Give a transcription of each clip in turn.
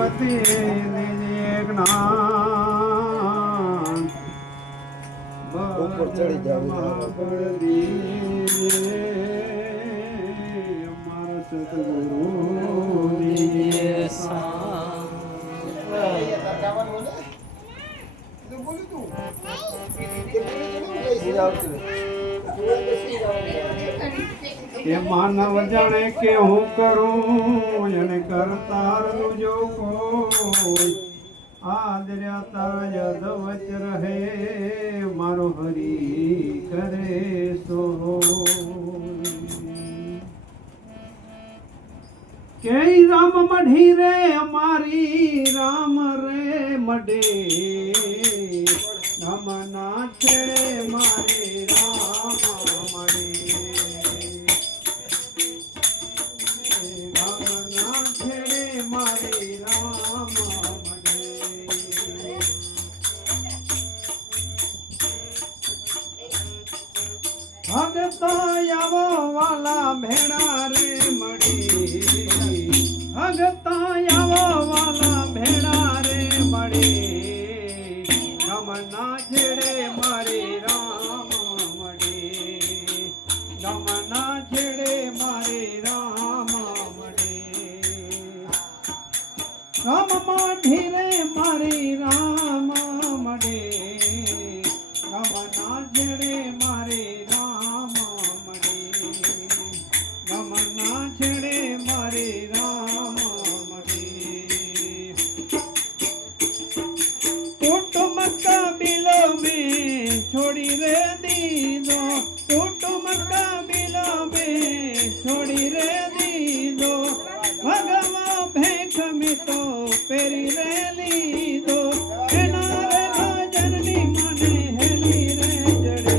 ગણપતિ જ્ઞાન ઉપર ચડી જાવ અમારા સતગુરુ એ માનવ જાણે કે હું કરું એને કરતાર જો કોઈ આદર્યા તારા યદ વચ રહે મારો હરી કરે સો કે રામ મઢી રે અમારી રામ રે મડે નમના છે મારે રામ મળે રામના છેડે મારે રામ મળે ભગતો આવો વાલા ભેડા રે મળી ભગતો આવો વાલા ભેડા રે મળી ગમના છેડે મારે રામ મળે ગમના છેડે મારે રામ મળે રામ માઠી રે મારી રામ મળે ગમના છેડે મારે રામ મળે ગમના છેડે મારે રામ મળે कुटुंब कबीलो में छोड़ी रे दीदो कुटुंब कबीलो में छोड़ी रे दीदो भगवा भेख में तो पेरी रे लीदो एनारे जननी मने हेली रे जड़े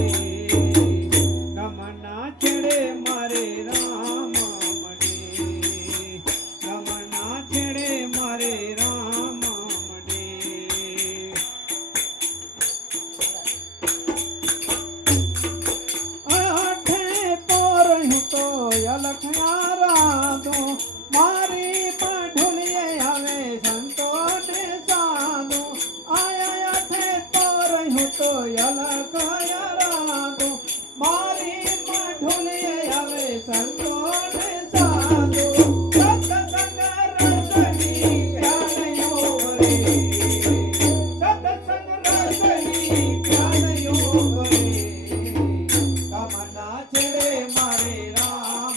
गमना छेड़े मारे राम मडे गमना छेड़े मारे राम मडे आठे पर हूँ तो अलखनारा दो मारी पढ़ुलिए आवे संतो ने साधु आया आठे पर हूँ तो अलखनारा दो मारी पढ़ुलिए आवे संतो ने साधु सत्संग रसनी प्यारयो रे सत्संग रसनी प्यारयो रे गमना छेड़े मारे राम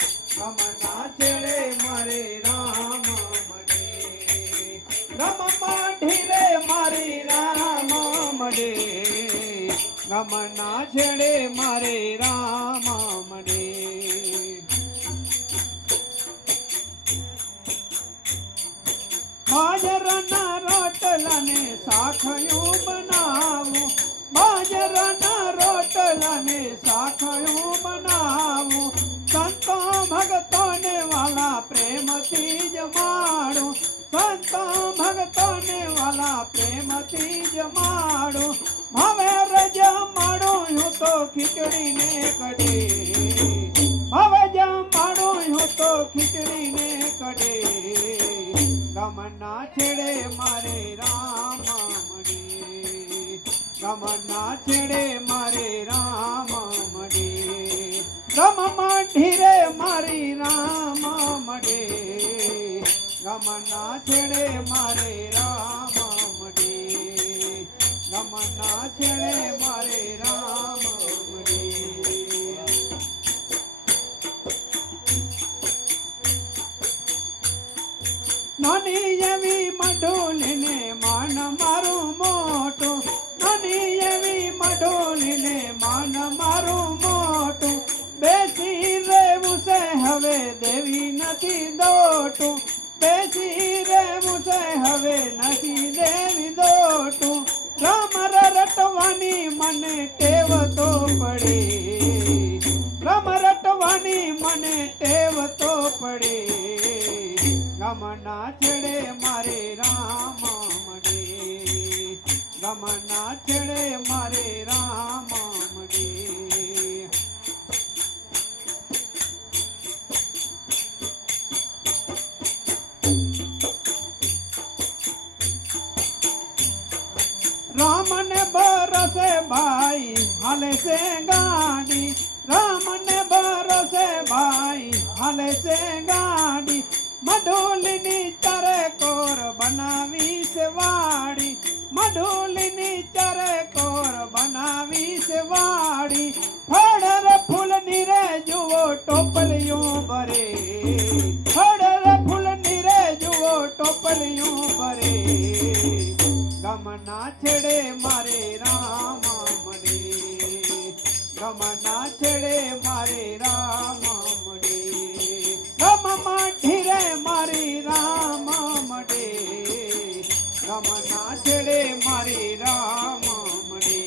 मडे गमना छेड़े मारे राम मडे रम माठी रे मारी राम मडे गमना छेड़े मारे राम मडे બાજરાના રોટલાને શાખયું બનાવું બાજરાના રોટલાને શાખયું બનાવું સંતો ભગતોને વાલા પ્રેમથી જમાડું સંતો ભગતોને વાલા પ્રેમથી જમાડું હવે રજમાડું હું તો ખીચડીને કઢે હવે જમાડું હું તો ખીચડીને કઢે ગમના છેડે મારે રામ મળે ગમના છેડે મારે રામ મળે રમ માઠી રે મારી રામ મળે ગમના છેડે મારે રામ મળે ગમના છેડે મારે રામ મળે નાની એવી મઢોલીને માન મારું મોટું નાની એવી મઢોલીને માન મારું મોટું બેસી રહેવું છે હવે દેવી નથી દોટું બેસી રહેવું છે હવે નથી દેવી દોટું રામ રટવાની મને ટેવ તો પડે રામ રટવાની મને ટેવ તો પડે ગમના છેડે મારે રામ મળે ગમના છેડે મારે રામ મળે ભરોસે ભાઈ હાલે છે ગાડી, રામ ને ભરોસે ભાઈ હાલે છે ગાડી, મઢોલીની ચારે કોર બનાવી છે વાડી, મઢોલીની ચારે કોર બનાવી છે વાડી, ફળ ફૂલની રે જુઓ ટોપલિયું ભરે, ફળ ફૂલની રે જુઓ ટોપલિયું ભરે, ગમના છેડે મારે રામ મળે, ગમના છેડે મારે રામ મળે, ગમમાં ઢીરે મારી રામ મળે, ગમના છેડે મારી રામ મળે.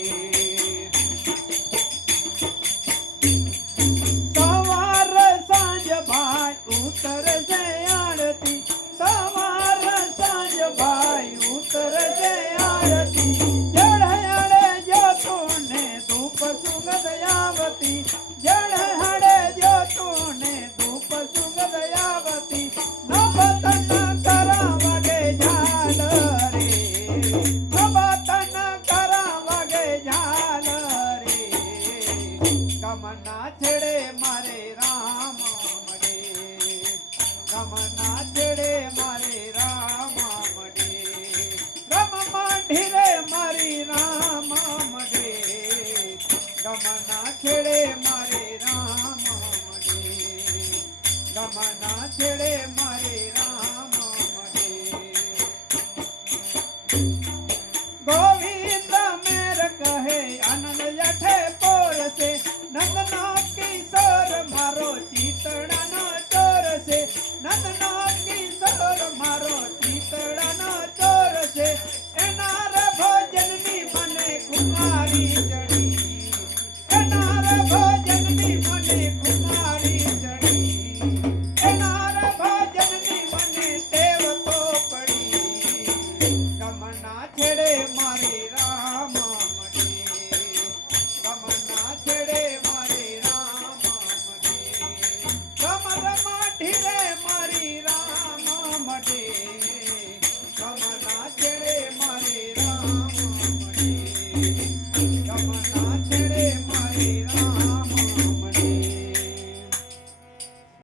સવાર સાંજ ભાઈ ઉતર છે આરતી, સવાર સાંજ ભાઈ ઉતર છે આરતી, જળ હડે જ્યોતો ને ધૂપ સુગંધ આવતી, જળ હડે જ્યોતો ને ધૂપ સુગંધ આવતી, નવતન કરા વાગે ઝાલ રે, નવતન કરા વાગે ઝાલ રે, ગમના છેડે મારે રામ મળે, ગમના છેડે મારે રામ મળે, રમમાં ઢીરે મારી રામ મળે, ગમના છેડે મારે રામ મળે, ગમના છેડે મારે રામ મળે. ગોવિંદ મેર કહે આનંદ જઠે પોરસે, નંદનો કિશોર મારો ચિતડાનો ચોર છે, નંદનો